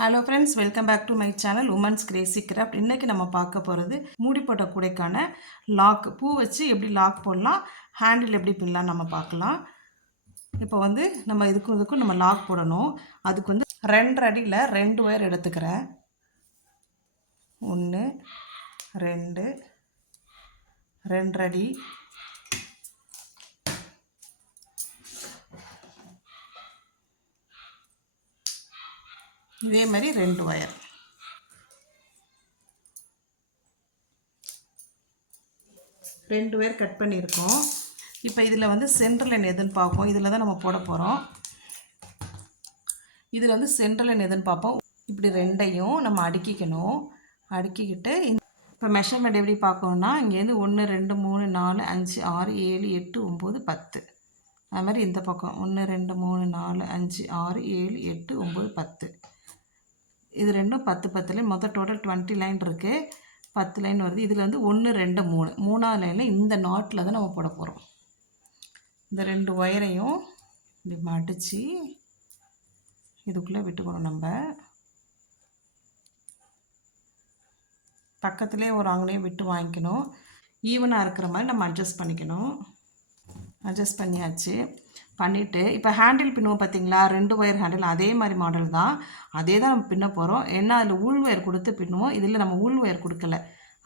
Hello friends, welcome back to my channel women's crazy craft. இன்றைக்கி நம்ம பார்க்க போகிறது மூடி போட்ட கூடைக்கான லாக். பூ வச்சு எப்படி லாக் போடலாம், ஹேண்டில் எப்படி பின்னலாம் நம்ம பார்க்கலாம். இப்போ நம்ம இதுக்கும் நம்ம லாக் போடணும். அதுக்கு 2 அடியில் 2 ஒயர் எடுத்துக்கிறேன். 1 2 2 அடி. இதே மாதிரி 2 ஒயர். ரெண்டு ஒயர் கட் பண்ணியிருக்கோம். இப்போ இதில் சென்ட்ரல் லைன் எதுன்னு பார்ப்போம். இதில் தான் நம்ம போட போகிறோம். இதில் சென்ட்ரல் லைன் எதுன்னு பார்ப்போம். இப்படி ரெண்டையும் நம்ம அடுக்கிக்கணும். அடுக்கிக்கிட்டு இப்போ மெஷர்மெண்ட் எப்படி பார்க்கணுன்னா, இங்கேருந்து 1 2 3 4 5 6 7 8 9 10. அது மாதிரி இந்த பக்கம் 1 2 3 4 5 6 7 8 9 10. இது ரெண்டும் 10 10 மொத்தம் டோட்டல் 20 லைன் இருக்குது. 10 லைன் வருது. இதில் 1 2 3 மூணாவது லைனில் இந்த நாட்டில் தான் நம்ம போட போகிறோம். இந்த 2 ஒயரையும் இப்படி மடித்து இதுக்குள்ளே விட்டுக்கணும். நம்ம பக்கத்துலேயே ஒரு அங்கனையும் விட்டு வாங்கிக்கணும். ஈவனாக இருக்கிற மாதிரி நம்ம அட்ஜஸ்ட் பண்ணிக்கணும். அட்ஜஸ்ட் பண்ணியாச்சு. பண்ணிவிட்டு இப்போ ஹேண்டில் பின்னுவோம் பார்த்திங்களா, 2 ஒயர் ஹேண்டில் அதே மாதிரி மாடல் தான். அதே தான் நம்ம பின்ன போகிறோம். ஏன்னா அதில் உள் ஒயர் கொடுத்து பின்னுவோம். இதில் நம்ம உள் ஒயர் கொடுக்கல,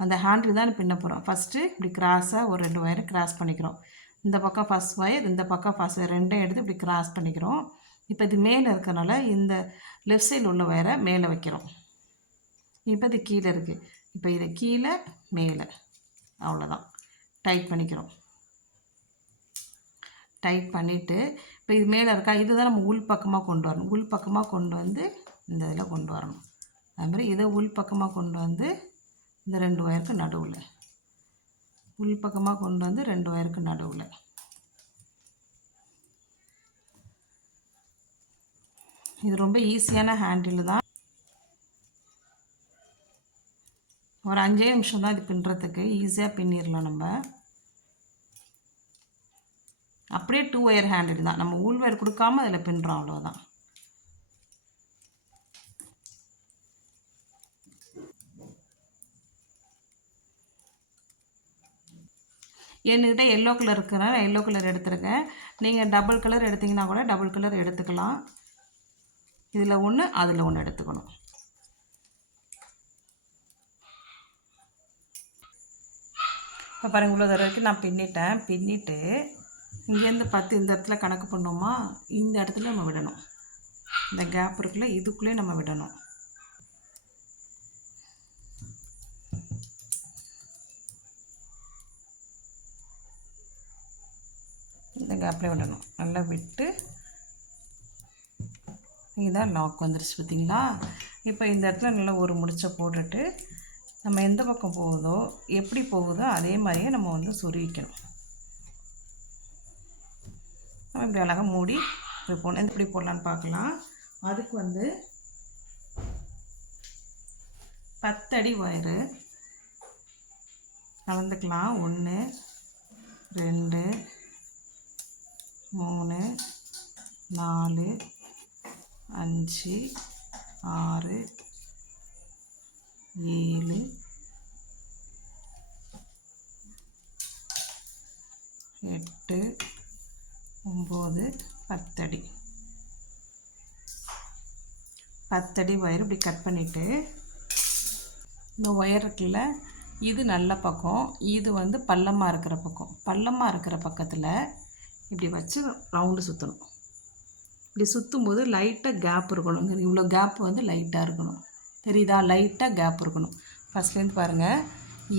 அந்த ஹேண்டில் தான் பின்ன போகிறோம். ஃபஸ்ட்டு இப்படி கிராஸாக ஒரு 2 ஒயரை கிராஸ் பண்ணிக்கிறோம். இந்த பக்கம் ஃபஸ்ட் ஒயர், இந்த பக்கம் ஃபஸ்ட் ஒயர், ரெண்டையும் எடுத்து இப்படி கிராஸ் பண்ணிக்கிறோம். இப்போ இது மேலே இருக்கிறனால இந்த லெஃப்ட் சைடில் உள்ள ஒயரை மேலே வைக்கிறோம். இப்போ இது கீழே இருக்குது. இப்போ இதை கீழே மேலே அவ்வளோதான் டைட் பண்ணிக்கிறோம். டைட் பண்ணிவிட்டு இப்போ இது மேலே இருக்கா, இதுதான் நம்ம உள் பக்கமாக கொண்டு வரணும். உள் பக்கமாக கொண்டு வந்து இந்த இதில் கொண்டு வரணும். அதுமாதிரி இதை உள் பக்கமாக கொண்டு வந்து இந்த 2 ஒயருக்கு நடுவில், உள் பக்கமாக கொண்டு வந்து 2 ஒயருக்கு நடுவில். இது ரொம்ப ஈஸியான ஹேண்டில் தான். ஒரு 5 நிமிஷம் தான் இது பின்னுறதுக்கு. ஈஸியாக பின்னிடலாம். நம்ம அப்படியே 2 ஒயர் ஹேண்டில் தான், நம்ம உள் ஒயர் கொடுக்காம அதில் பின்னுறோம், அவ்வளோதான். என்கிட்ட எல்லோ கலர் இருக்கிறனால எல்லோ கலர் எடுத்துருக்கேன். நீங்கள் டபுள் கலர் எடுத்திங்கன்னா கூட டபுள் கலர் எடுத்துக்கலாம். இதில் ஒன்று அதில் ஒன்று எடுத்துக்கணும். இப்போ பாருங்கள், இவ்வளோ தடவை வரைக்கும் நான் பின்னிட்டேன். பின்னிட்டு இங்கேருந்து 10 இந்த இடத்துல கணக்கு பண்ணோமா, இந்த இடத்துல நம்ம விடணும். இந்த கேப் இருக்குல்ல, இதுக்குள்ளே நம்ம விடணும். இந்த கேப்லேயே விடணும். நல்லா விட்டு இதுதான் லாக் வந்துருச்சு பார்த்திங்களா. இப்போ இந்த இடத்துல நல்லா ஒரு முடிச்சை போட்டுட்டு நம்ம எந்த பக்கம் போகுதோ, எப்படி போகுதோ அதே மாதிரியே நம்ம சொருவிக்கணும். நம்ம இப்படி அழகாக மூடி இப்படி போடணும். எப்படி போடலான்னு பார்க்கலாம். அதுக்கு 10 அடி ஒயரு கலந்துக்கலாம். 1 2 3 4 5 6 7 8 9 10 அடி. 10 அடி ஒயர் இப்படி கட் பண்ணிவிட்டு இந்த ஒயர் இருக்குல்ல, இது நல்ல பக்கம், இது பள்ளமாக இருக்கிற பக்கம். பள்ளமாக இருக்கிற பக்கத்தில் இப்படி வச்சு ரவுண்டு சுற்றணும். இப்படி சுற்றும் போது லைட்டாக கேப் இருக்கணும். இவ்வளோ கேப் லைட்டாக இருக்கணும். தெரியுதா? லைட்டாக கேப் இருக்கணும். ஃபஸ்ட்லேருந்து பாருங்கள்,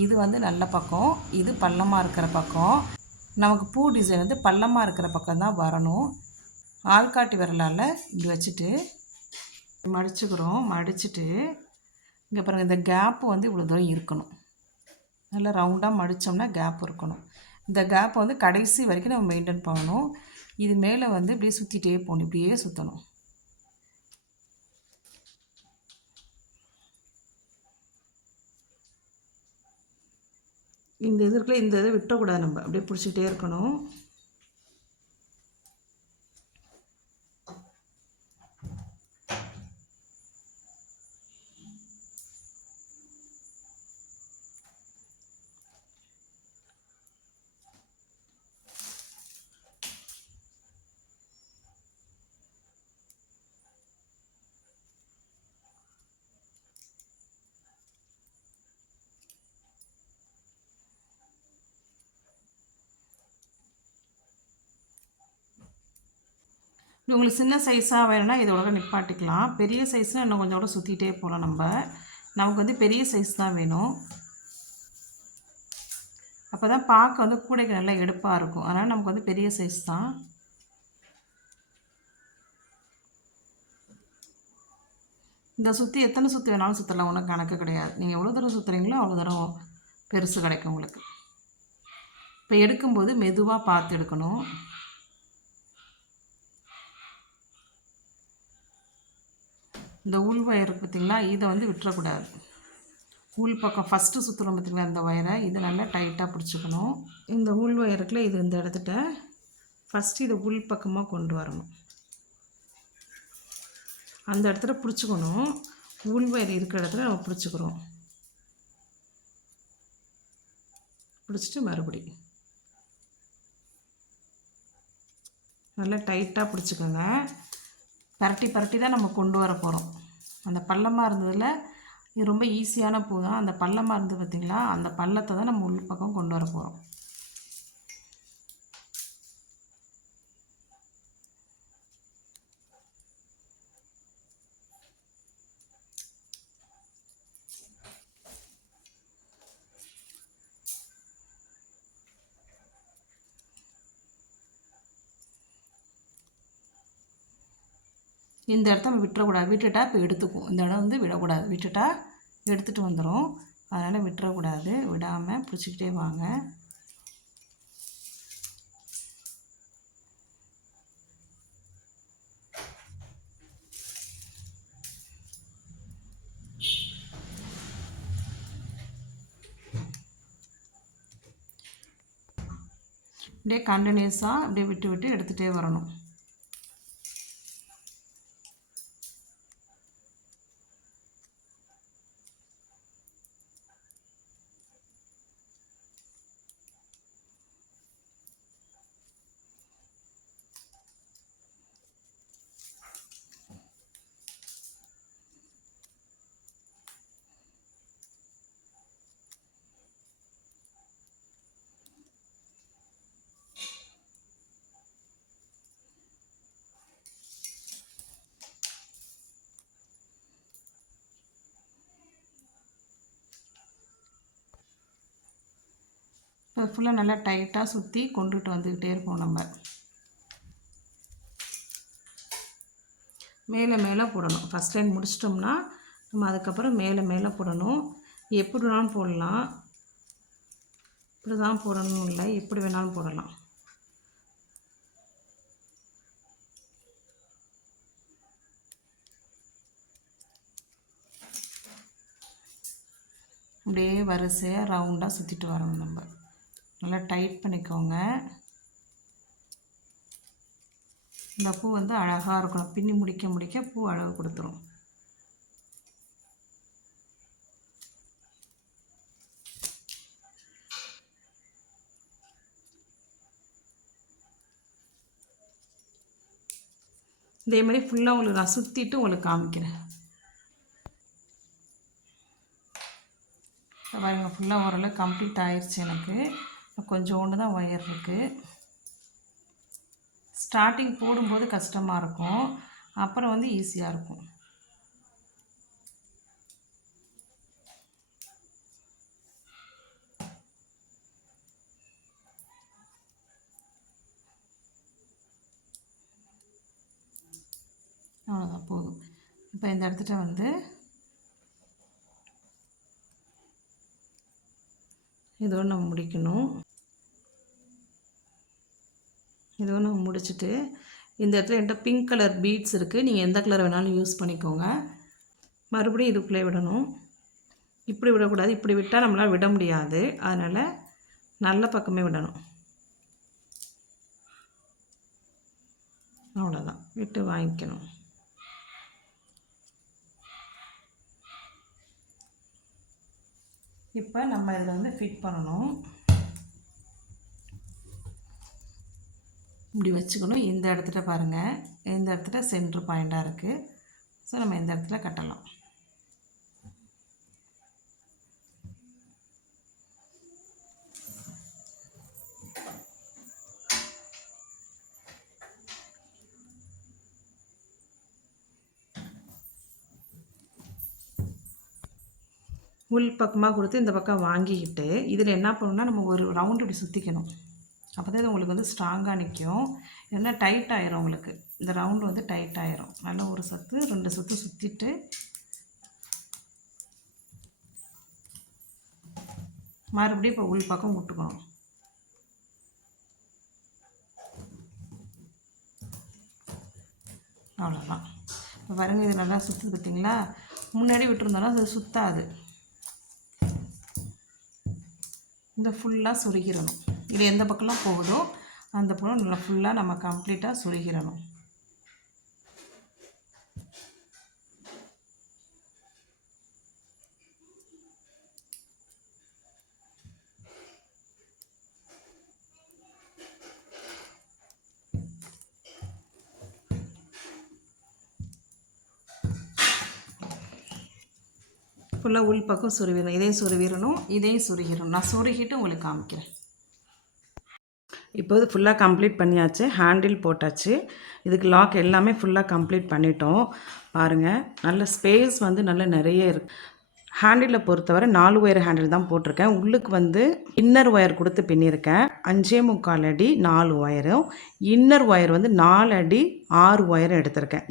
இது நல்ல பக்கம், இது பள்ளமாக இருக்கிற பக்கம். நமக்கு பூ டிசைன் பள்ளமாக இருக்கிற பக்கம் தான் வரணும். ஆள்காட்டி விரலால் இப்படி வச்சுட்டு மடிச்சுக்கிறோம். மடிச்சுட்டு இங்கே பாருங்கள், இந்த கேப்பு இவ்வளோ தூரம் இருக்கணும். நல்லா ரவுண்டாக மடித்தோம்னா கேப் இருக்கணும். இந்த கேப்பை கடைசி வரைக்கும் நம்ம மெயின்டைன் பண்ணணும். இது மேலே இப்படியே சுற்றிட்டே போகணும். இப்படியே சுற்றணும். இந்த இது இருக்குல்ல, இந்த இதை விட்டக்கூடாது. நம்ம அப்படியே பிடிச்சிட்டே இருக்கணும். உங்களுக்கு சின்ன சைஸாக வேணும்னா இதோட நிப்பாட்டிக்கலாம். பெரிய சைஸ்னால் இன்னும் கொஞ்சம் கூட சுற்றிட்டே போகலாம் நம்ம. நமக்கு வந்து பெரிய சைஸ் தான் வேணும். அப்போ தான் பார்க்க வந்து கூடைக்கு நல்லா எடுப்பாக இருக்கும். அதனால் நமக்கு வந்து பெரிய சைஸ் தான். இந்த சுற்றி எத்தனை சுற்றி வேணாலும் சுற்றலாம், ஒன்றும் கணக்கு கிடையாது. நீங்கள் எவ்வளோ தூரம் சுற்றுறீங்களோ அவ்வளோ தூரம் பெருசு கிடைக்கும் உங்களுக்கு. இப்போ எடுக்கும்போது மெதுவாக பார்த்து எடுக்கணும். இந்த உள் வயர் பார்த்திங்களா, இதை வந்து விட்டுறக்கூடாது. உள் பக்கம் ஃபஸ்ட்டு சுற்றுறோம் பார்த்திங்களா அந்த வயரை, இதை நல்லா டைட்டாக பிடிச்சிக்கணும். இந்த உள் வயருக்குள்ள இது இந்த இடத்துட்ட ஃபஸ்ட்டு இதை உள் பக்கமாக கொண்டு வரணும். அந்த இடத்துல பிடிச்சிக்கணும். உள் வயர் இருக்கிற இடத்துல நம்ம பிடிச்சிக்கிறோம். பிடிச்சிட்டு மறுபடி நல்லா டைட்டாக பிடிச்சிக்கோங்க. பரட்டி பரட்டி தான் நம்ம கொண்டு வர போகிறோம். அந்த பள்ளமாக இருந்ததில் இது ரொம்ப ஈஸியான பூ தான். அந்த பள்ளமாக இருந்தது பார்த்திங்களா, அந்த பள்ளத்தை தான் நம்ம உள் பக்கம் கொண்டு வர போகிறோம். இந்த இடத்த நம்ம விட்டுறக்கூடாது. விட்டுட்டா இப்போ எடுத்துக்கும். இந்த இடம் வந்து விடக்கூடாது. விட்டுட்டா எடுத்துகிட்டு வந்துடும். அதனால் விட்டுறக்கூடாது. விடாமல் பிடிச்சிக்கிட்டே வாங்க. அப்படியே கண்டினியூஸாக அப்படியே விட்டு விட்டு எடுத்துகிட்டே வரணும். இப்போ ஃபுல்லாக நல்லா டைட்டாக சுற்றி கொண்டுட்டு வந்துக்கிட்டே இருப்போம். நம்ம மேலே மேலே போடணும். ஃபஸ்ட் லைன் முடிச்சிட்டோம்னா நம்ம அதுக்கப்புறம் மேலே மேலே போடணும். எப்படி வேணாலும் போடலாம். இப்படி தான் போடணும் இல்லை, எப்படி வேணாலும் போடலாம். அப்படியே வரிசையாக ரவுண்டாக சுற்றிட்டு வரணும். நம்ம நல்லா டைட் பண்ணிக்கோங்க. இந்த பூ வந்து அழகாக இருக்கணும். பின்னி முடிக்க முடிக்க பூ அழகு கொடுத்துரும். இதே மாதிரி ஃபுல்லாக உங்களுக்கு நான் சுற்றிட்டு உங்களுக்கு காமிக்கிறேன். பாருங்க, ஃபுல்லாக ஓரளவு கம்ப்ளீட் ஆயிடுச்சு. எனக்கு கொஞ்சோண்டு தான் ஒயர் இருக்குது. ஸ்டார்டிங் போடும்போது கஷ்டமாக இருக்கும், அப்புறம் வந்து ஈஸியாக இருக்கும். அவ்வளோதான், போதும். இப்போ இந்த இடத்துல வந்து இதோடு நம்ம முடிக்கணும். இதோடு நம்ம முடிச்சுட்டு இந்த இடத்துல என்கிட்ட பிங்க் கலர் பீட்ஸ் இருக்குது. நீங்கள் எந்த கலர் வேணாலும் யூஸ் பண்ணிக்கோங்க. மறுபடியும் இதுக்குள்ளே விடணும். இப்படி விடக்கூடாது. இப்படி விட்டால் நம்மளால் விட முடியாது. அதனால் நல்ல பக்கமே விடணும். அவ்வளோதான், விட்டு வாங்கிக்கணும். இப்போ நம்ம இதில் வந்து ஃபிட் பண்ணணும். இப்படி வச்சுக்கணும். இந்த இடத்துல பாருங்கள், இந்த இடத்துல சென்ட்ரு பாயிண்ட்டாக இருக்குது. ஸோ நம்ம இந்த இடத்துல கட்டலாம். உள் பக்கமாக கொடுத்து இந்த பக்கம் வாங்கிக்கிட்டு இதில் என்ன பண்ணணும்னா நம்ம ஒரு ரவுண்டு இப்படி சுற்றிக்கணும். அப்போ தான் இது உங்களுக்கு வந்து ஸ்ட்ராங்காக நிற்கும். இல்லைன்னா டைட் ஆயிரும் உங்களுக்கு. இந்த ரவுண்டு வந்து டைட் ஆயிரும். நல்லா ஒரு சுற்று 2 சுற்று சுற்றிட்டு மறுபடியும் இப்போ உள் பக்கம் விட்டுக்கணும். அவ்வளோதான். இப்போ பாருங்க இது நல்லா சுற்றுது பார்த்தீங்களா? முன்னாடி விட்டுருந்தோன்னா அது சுற்றாது. இந்த ஃபுல்லாக சொருகிடணும். இது எந்த பக்கம்லாம் போகுதோ அந்த பக்கம் நல்லா ஃபுல்லாக நம்ம கம்ப்ளீட்டாக சொருகிடணும். ஃபுல்லாக உள் பக்கம் சொருவிடணும். இதையும் சொருவிடணும், இதையும் சொருகிடணும். நான் சொருகிட்டு உங்களுக்கு காமிக்கிறேன். இப்போது ஃபுல்லாக கம்ப்ளீட் பண்ணியாச்சு. ஹேண்டில் போட்டாச்சு. இதுக்கு லாக் எல்லாமே ஃபுல்லாக கம்ப்ளீட் பண்ணிட்டோம். பாருங்கள், நல்ல ஸ்பேஸ் வந்து நல்ல நிறைய இருக்குது. ஹேண்டிலில் பொறுத்தவரை 4 ஒயர் ஹேண்டில் தான் போட்டிருக்கேன். உள்ளுக்கு வந்து இன்னர் ஒயர் கொடுத்து பின்னியிருக்கேன். 5.25 அடி 4 ஒயரும், இன்னர் ஒயர் வந்து 4 அடி 6 ஒயரும் எடுத்திருக்கேன்.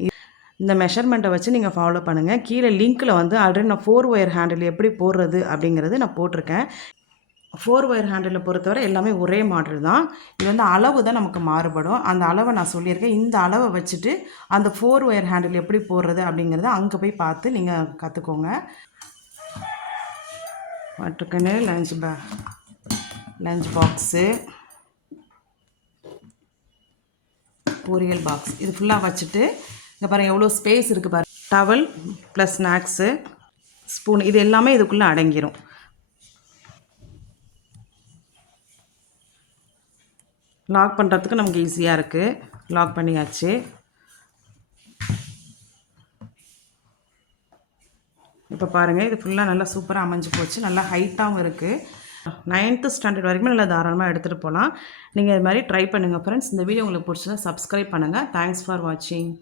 இந்த மெஷர்மெண்ட்டை வச்சு நீங்கள் ஃபாலோ பண்ணுங்கள். கீழே லிங்க்கில் வந்து ஆல்ரெடி நான் 4 ஒயர் ஹேண்டில் எப்படி போடுறது அப்படிங்கிறது நான் போட்டிருக்கேன். 4 ஒயர் ஹேண்டிலை பொறுத்தவரை எல்லாமே ஒரே மாடல் தான். இது வந்து அளவு தான் நமக்கு மாறுபடும். அந்த அளவை நான் சொல்லியிருக்கேன். இந்த அளவை வச்சுட்டு அந்த 4 ஒயர் ஹேண்டில் எப்படி போடுறது அப்படிங்கிறத அங்கே போய் பார்த்து நீங்கள் கற்றுக்கோங்க. வட்டுக்கன்னு லஞ்ச் பாக்ஸு, பொரியல் பாக்ஸ், இது ஃபுல்லாக வச்சுட்டு இங்கே பாருங்கள் எவ்வளோ ஸ்பேஸ் இருக்குது பாருங்கள். டவல் ப்ளஸ் ஸ்நாக்ஸு, ஸ்பூன், இது எல்லாமே இதுக்குள்ளே அடங்கிடும். லாக் பண்ணுறதுக்கு நமக்கு ஈஸியாக இருக்குது. லாக் பண்ணியாச்சு. இப்போ பாருங்கள், இது ஃபுல்லாக நல்லா சூப்பராக அமைஞ்சு போச்சு. நல்லா ஹைட்டாகவும் இருக்குது. 9th ஸ்டாண்டர்ட் வரைக்குமே நல்லா தாராளமாக எடுத்துகிட்டு போகலாம். நீங்கள் இது மாதிரி ட்ரை பண்ணுங்கள் ஃப்ரெண்ட்ஸ். இந்த வீடியோ உங்களுக்கு பிடிச்சதா சப்ஸ்கிரைப் பண்ணுங்கள். தேங்க்ஸ் ஃபார் வாட்சிங்.